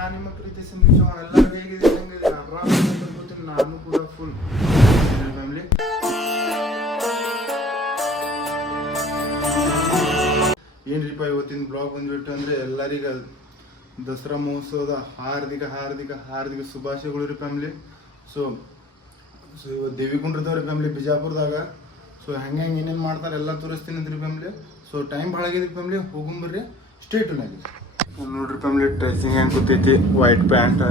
ನಾನು ನಿಮ್ಮ ಪ್ರೀತಿ ಸಂದೀಪ್ ಚೌಹಾಣ್. ಎಲ್ಲರೂ ಹೇಗಿದೆ ಹೆಂಗಿದೆ ಆರಾಮ ಗೊತ್ತೀನಿ. ನಾನು ಕೂಡ ಫುಲ್ ಫ್ಯಾಮಿಲಿ. ಏನ್ರಿಪ್ಪ ಇವತ್ತಿನ ಬ್ಲಾಗ್ ಬಂದ್ಬಿಟ್ಟು ಅಂದರೆ ಎಲ್ಲರಿಗ ದಸರಾ ಮಹೋತ್ಸವದ ಹಾರ್ದಿಕ ಹಾರ್ದಿಕ ಹಾರ್ದಿಕ ಶುಭಾಶಯಗಳು ರೀ ಫ್ಯಾಮಿಲಿ. ಸೊ ಇವತ್ತು ದೇವಿಗುಂಡ್ರದವ್ರಿ ಫ್ಯಾಮಿಲಿ ಬಿಜಾಪುರದಾಗ. ಸೊ ಹೆಂಗೆ ಏನೇನು ಮಾಡ್ತಾರೆ ಎಲ್ಲ ತೋರಿಸ್ತೀನಿ ಅಂದ್ರಿ ಫ್ಯಾಮಿಲಿ. ಸೊ ಟೈಮ್ ಭಾಳ ಆಗಿದೆ ಫ್ಯಾಮಿಲಿ, ಹೋಗುಂಬರ್ರಿ, ಸ್ಟೇಟೂನ್ ಆಗಿದೆ. ನೋಡ್ರಿ ಫ್ಯಾಮಿಲಿ ಡ್ರೆಸ್ಸಿಂಗ್ ಹೆಂಗೆ ಕೂತೈತಿ, ವೈಟ್ ಪ್ಯಾಂಟ್.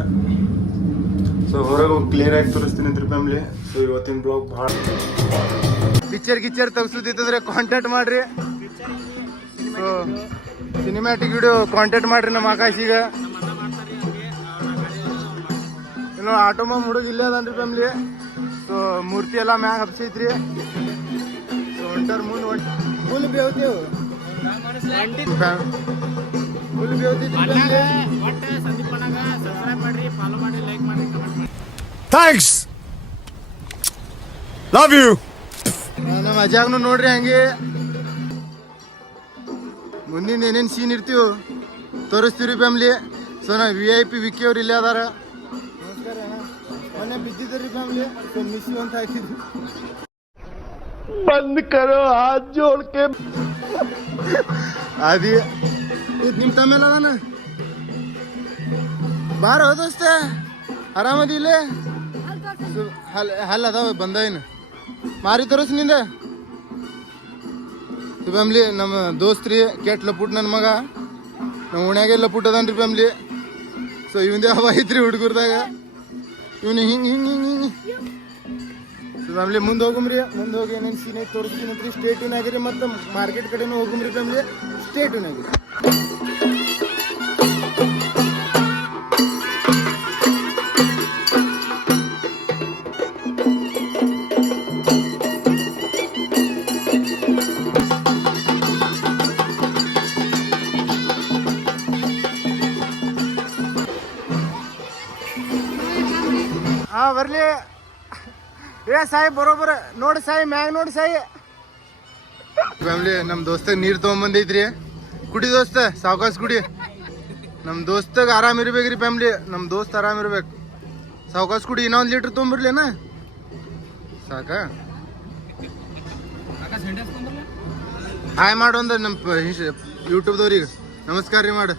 ಸೊ ಹೊರಗೆ ಹೋಗಿ ಕ್ಲಿಯರ್ ಆಗಿ ತೋರಿಸ್ತೀನಿ ಅಂದ್ರಿ ಫ್ಯಾಮಿಲಿ. ಸೊ ಇವತ್ತಿನ ಬ್ಲಾಗ್ ಭಾಳ ಗಿಚ್ಚರ್ ತಗ್ಸೋದಿತ್ತಂದ್ರೆ ಕಾಂಟ್ಯಾಕ್ಟ್ ಮಾಡ್ರಿ. ಸೊ ಸಿನಿಮ್ಯಾಟಿಕ್ ವಿಡಿಯೋ ಕಾಂಟ್ಯಾಕ್ಟ್ ಮಾಡ್ರಿ ನಮ್ಮ ಆಕಾಶಿಗ. ಇನ್ನು ಆಟೋಮ ಹುಡುಗ ಇಲ್ಲೇ ಅದನ್ರಿ ಫ್ಯಾಮಿಲಿ. ಸೊ ಮೂರ್ತಿ ಎಲ್ಲ ಮ್ಯಾಗ ಹಬ್ಸೈತ್ರಿ. ಸೊ ಹೊಂಟಾರ ಮುಂದೆ ಫುಲ್ ಬೇವ್ತೇವು ಥ್ಯಾಂಕ್ಸ್, ಲವ್ ಯು. ನಮ್ಮ ಅಜಾಗ್ನು ನೋಡ್ರಿ ಹಂಗೆ ಮುಂದಿನ ಏನೇನು ಸೀನ್ ಇರ್ತೀವಿ ತೋರಿಸ್ತೀವಿ ಫ್ಯಾಮಿಲಿ. ಸೊ ನಾ VIP ವಿಕ್ಕಿ ಅವ್ರು ಇಲ್ಲೇ ಅದಾರ. ನಮಸ್ಕಾರ ಅಣ್ಣ. ಮೊನ್ನೆ ಬಿದ್ದಿದ್ದೀರಿ ಫ್ಯಾಮಿಲಿ. ಸೊ ಮಿಸ್ಸಿ ಅಂತ ಹಾಕಿದ್ವಿ. ಬಂದ್ ಕರೋ ಹಾತ್ ಜೋಡ್ಕೆ. ಅದಿ ಇದು ನಿಮ್ಮ ತಮ್ಮೇಲೆ ಅದಾನ. ಬಾರ ದೋಸ್ತ, ಆರಾಮದಿ ಇಲ್ಲೇ? ಹಲ್ಲ ಅದಾವ ಬಂದ ಏನು ಮಾರಿ ತೋರಿಸ್ ನಿಂದ. ಫ್ಯಾಮಿಲಿ ನಮ್ಮ ದೋಸ್ತ್ರಿ ಕೆಟ್ಟ ಲಪುಟ್ ನನ್ನ ಮಗ. ನಮ್ಮ ಓಣ್ಯಾಗೆ ಲಪುಟ್ ಅದಾನ್ರಿ ಫ್ಯಾಮಿಲಿ. ಸೊ ಇವಂದೇ ಹವ ಐತ್ರಿ ಹುಡುಗರ್ದಾಗ. ಇವನು ಹಿಂಗೆ ಸೊ ಫ್ಯಾಮಿಲಿ ಮುಂದೆ ಹೋಗುಮ್ರಿ. ಮುಂದೆ ಹೋಗಿ ಏನೇನು ಸೀನ್ ಐತೆ ತೋರಿಸ್ತೀನಿ ಅಂತ್ರಿ. ಸ್ಟೇಟೂನ್ ಆಗಿರಿ ಮತ್ತು ಮಾರ್ಕೆಟ್ ಕಡೆನೂ ಹೋಗುಮ್ರಿ ಫ್ಯಾಮಿಲಿ. ಸ್ಟೇಟೂನ್ ಆಗಿರಿ. ಹಾಂ ಬರಲಿ. ಏ ಸಾಯಿ ಬರೋಬರ ನೋಡಿ ಸಾಯಿ, ಮ್ಯಾಗ ನೋಡಿ ಸಾಯಿ. ಫ್ಯಾಮಿಲಿ ನಮ್ಮ ದೋಸ್ತಾಗ ನೀರು ತೊಗೊಂಬಂದೈತ್ರಿ. ಕುಡಿ ದೋಸ್ತ, ಸಾವಕಾಶ ಕುಡಿ. ನಮ್ಮ ದೋಸ್ತಾಗ ಆರಾಮ್ ಇರ್ಬೇಕ್ರಿ ಫ್ಯಾಮಿಲಿ. ನಮ್ಮ ದೋಸ್ತ ಆರಾಮ್ ಇರ್ಬೇಕು. ಸಾವಕಾಶ ಕುಡಿ. ಇನ್ನೊಂದು ಲೀಟ್ರ್ ತೊಗೊಂಬರ್ಲೇನ ಸಾಕ? ಹಾಯ್ ಮಾಡೊಂದ ನಮ್ಮ ಯೂಟ್ಯೂಬ್ದವ್ರಿಗೆ. ನಮಸ್ಕಾರ ರೀ ಮಾಡು.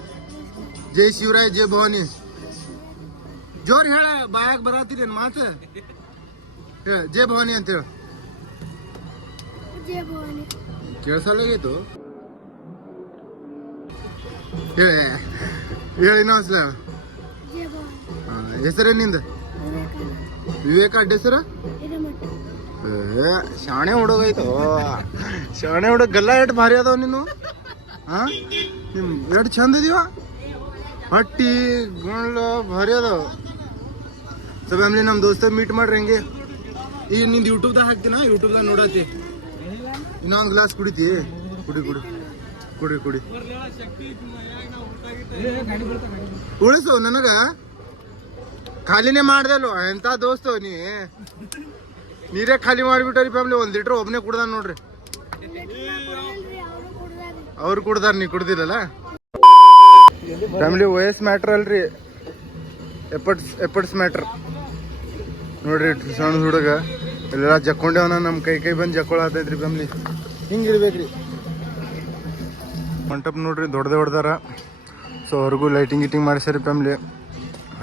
ಜೈ ಶಿವರಾಯ್, ಜೈ ಭವಾನಿ. ಜೋರ್ ಹೇಳ, ಬಾಯಾಗ ಬರತ್ತೀರಿ ಮಾತು. ಜೈ ಭವಾನಿ ಅಂತ ಹೇಳ. ಕೇಳಿಸಲ್ಲಾಗೈತು ಹೇಳಿ ಇನ್ನೊಂದ್ಸಲ. ಹೆಸರೇ ನಿಂದ? ವಿವೇಕ. ಅಡ್ಡ ಹೆಸರು? ಶಾಣೆ ಹುಡುಗೈತು. ಶಾಣೆ ಹುಡುಗ. ಗಲ್ಲ ಎಷ್ಟು ಭಾರಿ ಅದಾವ ನೀನು. ಹಾ ನಿಮ್ ಎಷ್ಟು ಚಂದ ಇದೀವ. ಹಟ್ಟಿ ಗಂಡ್ಲ ಭಾರಿ ಅದಾವ. ಸೊ ಫ್ಯಾಮಿಲಿ ನಮ್ಮ ದೋಸ್ತ ಮೀಟ್ ಮಾಡ್ರಿ ಹಂಗೆ. ಈಗ ನಿಂದು ಯೂಟ್ಯೂಬ್ದಾಗ ಹಾಕ್ತೀನ, ಯೂಟ್ಯೂಬ್ದಾಗ ನೋಡತ್ತಿ. ಇನ್ನೊಂದು ಗ್ಲಾಸ್ ಕುಡಿತಿ. ಕುಡಿ ಕುಡಿ ಕುಡಿ ಕುಡಿ ಉಳಿಸು. ನನಗ ಖಾಲಿನೇ ಮಾಡ್ದಲ್ವ ಎಂತ ದೋಸ್ತ ನೀರೇ ಖಾಲಿ ಮಾಡಿಬಿಟ್ಟಾರಿ ಫ್ಯಾಮಿಲಿ. 1 ಲೀಟ್ರ್ ಒಬ್ಬನೇ ಕುಡ್ದಾನ ನೋಡ್ರಿ. ಅವ್ರು ಕುಡ್ದಾರ, ನೀ ಕುಡ್ದಿಲ್ಲಲ್ಲ ಫ್ಯಾಮಿಲಿ. ವಯಸ್ಸು ಮ್ಯಾಟ್ರ್ ಅಲ್ರಿ, ಎಫರ್ಟ್ಸ್ ಮ್ಯಾಟ್ರ್ ನೋಡ್ರಿ. ಸಣ್ಣ ಹುಡುಗ ಎಲ್ಲ ಜಕ್ಕೊಂಡೇವನ. ನಮ್ಮ ಕೈ ಬಂದು ಜಕ್ಕೊಳತೈತ್ರಿ ಫ್ಯಾಮಿಲಿ. ಹಿಂಗಿರ್ಬೇಕ್ರಿ. ಮಂಟಪ ನೋಡ್ರಿ ದೊಡ್ಡದೇ ಹೊಡ್ದಾರ. ಸೊ ಅವ್ರಿಗೂ ಲೈಟಿಂಗ್ ಗಿಟಿಂಗ್ ಮಾಡಿಸ್ಯಾರಿ ಫ್ಯಾಮಿಲಿ.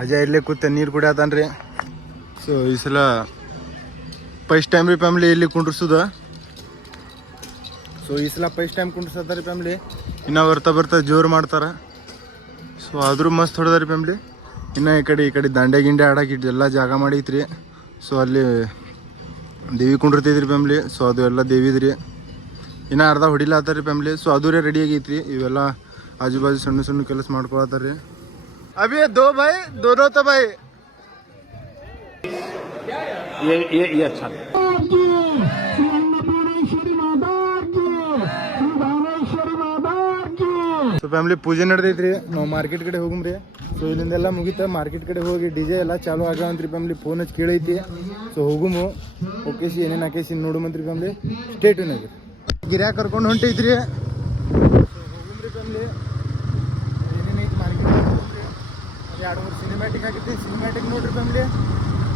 ಅಜಾ ಇಲ್ಲೇ ಕೂತೆ ನೀರು ಕುಡಿಯತಾನ್ರಿ. ಸೊ ಈ ಸಲ ಫಸ್ಟ್ ಟೈಮ್ ರೀ ಫ್ಯಾಮಿಲಿ ಇಲ್ಲಿ ಕುಂಡ್ರಿಸೋದು. ಸೊ ಈ ಸಲ ಫಸ್ಟ್ ಟೈಮ್ ಕುಂಡ್ರಿಸತ್ತಾರ ಫ್ಯಾಮಿಲಿ. ಇನ್ನು ಬರ್ತಾ ಜೋರು ಮಾಡ್ತಾರೆ. ಸೊ ಆದರೂ ಮಸ್ತ್ ಹೊಡೆದಾರಿ ಫ್ಯಾಮಿಲಿ. ಇನ್ನು ಈ ಕಡೆ ದಂಡೆ ಗಿಂಡೆ ಆಡಕ್ಕೆ ಎಲ್ಲ ಜಾಗ ಮಾಡೈತ್ರಿ. ಸೊ ಅಲ್ಲಿ ದೇವಿ ಕುಂಡಿರ್ತೈತ್ರಿ ಫ್ಯಾಮಿಲಿ. ಸೊ ಅದು ಎಲ್ಲ ದೇವಿದ್ರಿ. ಇನ್ನು ಅರ್ಧ ಹೊಡಿಲಾತ್ತಾರ ಫ್ಯಾಮಿಲಿ. ಸೊ ಅದು ರೆಡಿ ಆಗೈತ್ರಿ. ಇವೆಲ್ಲ ಆಜು ಬಾಜು ಸಣ್ಣ ಕೆಲಸ ಮಾಡ್ಕೊಳತ್ತಾರ ರೀ. ಅಭಿ ದೋ ಭಾಯ್ ದೋನೋ ತ ಭಾಯ್. ಸೊ ಫ್ಯಾಮಿಲಿ ಪೂಜೆ ನಡೆದೈತ್ರಿ. ನಾವು ಮಾರ್ಕೆಟ್ ಕಡೆ ಹೋಗುಮ್ರಿ. ಸೊ ಇಲ್ಲಿಂದೆಲ್ಲ ಮುಗಿತ. ಮಾರ್ಕೆಟ್ ಕಡೆ ಹೋಗಿ DJ ಎಲ್ಲ ಚಾಲು ಆಗ್ಯಾವಂತ್ರಿ ಫ್ಯಾಮಿಲಿ. ಫೋನ್ ಹಚ್ಚಿ ಕೇಳೈತಿ. ಸೊ ಹೋಗುಮು ಓಕೆಸಿ ಏನೇನು ಹಾಕೇಸಿ ನೋಡುಮಂತ್ರಿ ಫ್ಯಾಮಿಲಿ. ಸ್ಟೇಟೂನ್ ಆಗಿ ಗಿರ್ಯಾಗ ಕರ್ಕೊಂಡು ಹೊಂಟೈತ್ರಿ. ಸೊ ಹೋಗುಮ್ರಿ ಫ್ಯಾಮಿಲಿ. ಏನೇನೈತಿ ಮಾರ್ಕೆಟ್ 2-3 ಸಿನಿಮ್ಯಾಟಿಕ್ ಹಾಕಿದ್ದೆ. ಸಿನಿಮ್ಯಾಟಿಕ್ ನೋಡ್ರಿ ಫ್ಯಾಮಿಲಿ,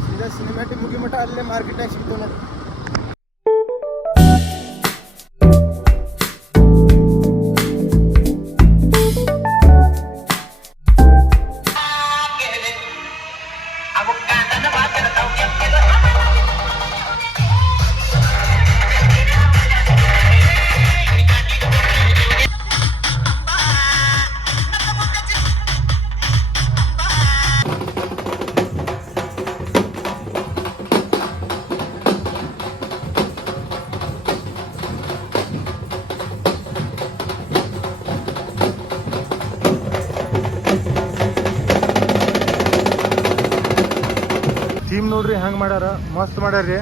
ಸೀದಾ ಸಿನಿಮ್ಯಾಟಿಕ್ ಮುಗಿ ಮಟ್ಟ ಅಲ್ಲೇ ಮಾರ್ಕೆಟಾಗಿ ಸಿಗ್ತಾವೆ ನೋಡ್ರಿ. ಥೀಮ್ ನೋಡ್ರಿ ಹೆಂಗೆ ಮಾಡ್ಯಾರ, ಮಸ್ತ್ ಮಾಡ್ಯಾರ್ರಿ.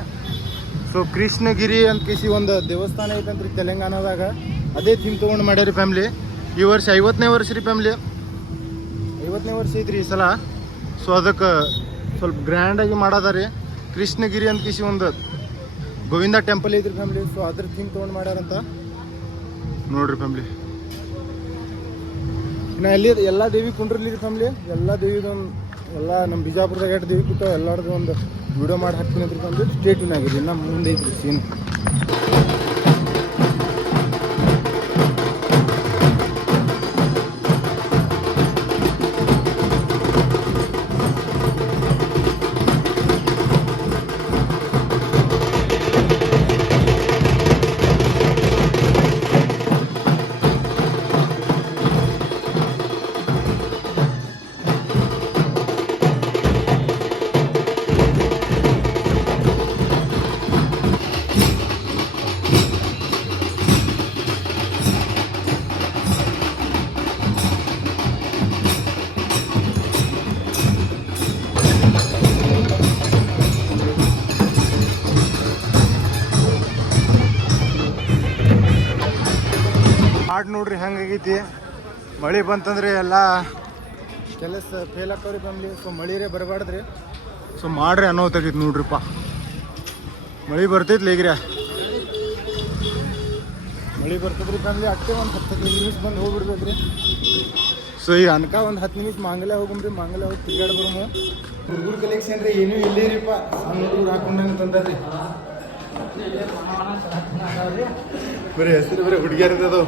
ಸೊ ಕೃಷ್ಣಗಿರಿ ಅಂತ ಕೇಸಿ ಒಂದು ದೇವಸ್ಥಾನ ಐತಂತ್ರಿ ತೆಲಂಗಾಣದಾಗ, ಅದೇ ಥೀಮ್ ತೊಗೊಂಡು ಮಾಡ್ಯಾರಿ ಫ್ಯಾಮ್ಲಿ. ಈ ವರ್ಷ 50ನೇ ವರ್ಷ ರೀ ಫ್ಯಾಮ್ಲಿ, 50ನೇ ವರ್ಷ ಐತ್ರಿ ಈ ಸಲ. ಸೊ ಅದಕ್ಕೆ ಸ್ವಲ್ಪ ಗ್ರ್ಯಾಂಡಾಗಿ ಮಾಡೋದಾರಿ. ಕೃಷ್ಣಗಿರಿ ಅಂತ ಕೇಸಿ ಒಂದು ಗೋವಿಂದ ಟೆಂಪಲ್ ಐತ್ರಿ ಫ್ಯಾಮ್ಲಿ. ಸೊ ಅದ್ರ ಥೀಮ್ ತೊಗೊಂಡು ಮಾಡ್ಯಾರಂತ ನೋಡ್ರಿ ಫ್ಯಾಮ್ಲಿ. ಇನ್ನು ಎಲ್ಲಿ ಎಲ್ಲ ದೇವಿ ಕುಂಡ್ರಲ್ಲಿ ರೀ ಫ್ಯಾಮ್ಲಿ, ಎಲ್ಲ ದೇವಿದೊಂದು ಎಲ್ಲ ನಮ್ಮ ಬಿಜಾಪುರದಾಗ ಎಷ್ಟು ದೇವಿ ಕೂತಾವ ಎಲ್ಲರದು ಒಂದು ವಿಡಿಯೋ ಮಾಡಿ ಹಾಕ್ತೀನಿ ಅಂತ ಬಂದು ಸ್ಟೇಟ್ಯೂನ್ ಆಗಿರಿ. ನಮ್ಮ ಮುಂದೆ ಐತ್ರಿ ಸೀನ್. ಹಾಡು ನೋಡ್ರಿ ಹೆಂಗಾಗೈತಿ. ಮಳೆ ಬಂತಂದ್ರೆ ಎಲ್ಲ ಕೆಲಸ ಫೇಲ್ ಆಕ್ಕವ್ರಿ ಫ್ಯಾಮ್ಲಿ. ಸೊ ಮಳಿರೇ ಬರಬಾರ್ದ್ರಿ. ಸೊ ಮಾಡ್ರಿ ಅನ್ನೋತಾಗೈತಿ ನೋಡ್ರಿಪ್ಪ. ಮಳೆ ಬರ್ತೈತಿ ಈಗ್ರಿ, ಮಳೆ ಬರ್ತದ್ರಿ ಫ್ಯಾಮ್ಲಿ. ಅಷ್ಟೇ ಒಂದು 10-15 ನಿಮಿಷ ಬಂದು ಹೋಗ್ಬಿಡ್ಬೇಕ್ರಿ. ಸೊ ಈಗ ಅನ್ಕ ಒಂದು 10 ನಿಮಿಷ ಮಾಂಗಲ್ಯ ಹೋಗಮ್ರಿ. ಮಾಂಗಲ್ಯ ಹೋಗಿ ತಿರ್ಗಾಡಿ ಬರೋಮು. ಹುಡುಗರು ಕಲೆಕ್ಷನ್ ರೀ ಏನೂ ಇಲ್ಲೇರಿಪ್ಪ. ಸಣ್ಣ ಹುಡುಗರು ಹಾಕೊಂಡಂಗೆ ತಂದಾರ್ರಿ. ಬರೀ ಹೆಸರು ಬರೀ ಹುಡುಗಿಯರ್ದದು.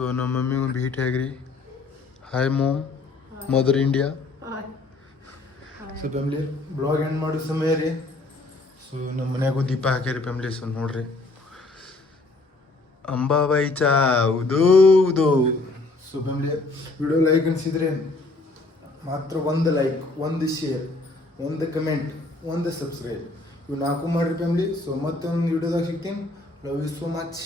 ಸೊ ನಮ್ಮ ಮಮ್ಮಿಗೆ ಒಂದು ಭೇಟಿ ಆಗ್ರಿ. Hi mom, mother India. So family blog end ಮಾಡೋ ಸಮಯ ರೀ. ಸೊ ನಮ್ಮ ಮನ್ಯಾಗೂ ದೀಪ ಹಾಕ್ಯಾರಿ ಫ್ಯಾಮ್ಲಿ. ಸೊ ನೋಡ್ರಿ, ಅಂಬಾಬಾಯಿ ಚಾ Udho Udho. So family video like ಅನಿಸಿದ್ರೆ ಮಾತ್ರ ಒಂದು ಲೈಕ್, ಒಂದು ಶೇರ್, ಒಂದು ಕಮೆಂಟ್, ಒಂದು ಸಬ್ಸ್ಕ್ರೈಬ್, ಇವು 4 ಮಾಡಿರಿ ಫ್ಯಾಮ್ಲಿ. ಸೊ ಮತ್ತೊಂದು ವಿಡಿಯೋದಾಗ ಸಿಗ್ತೀನಿ. Love you so much.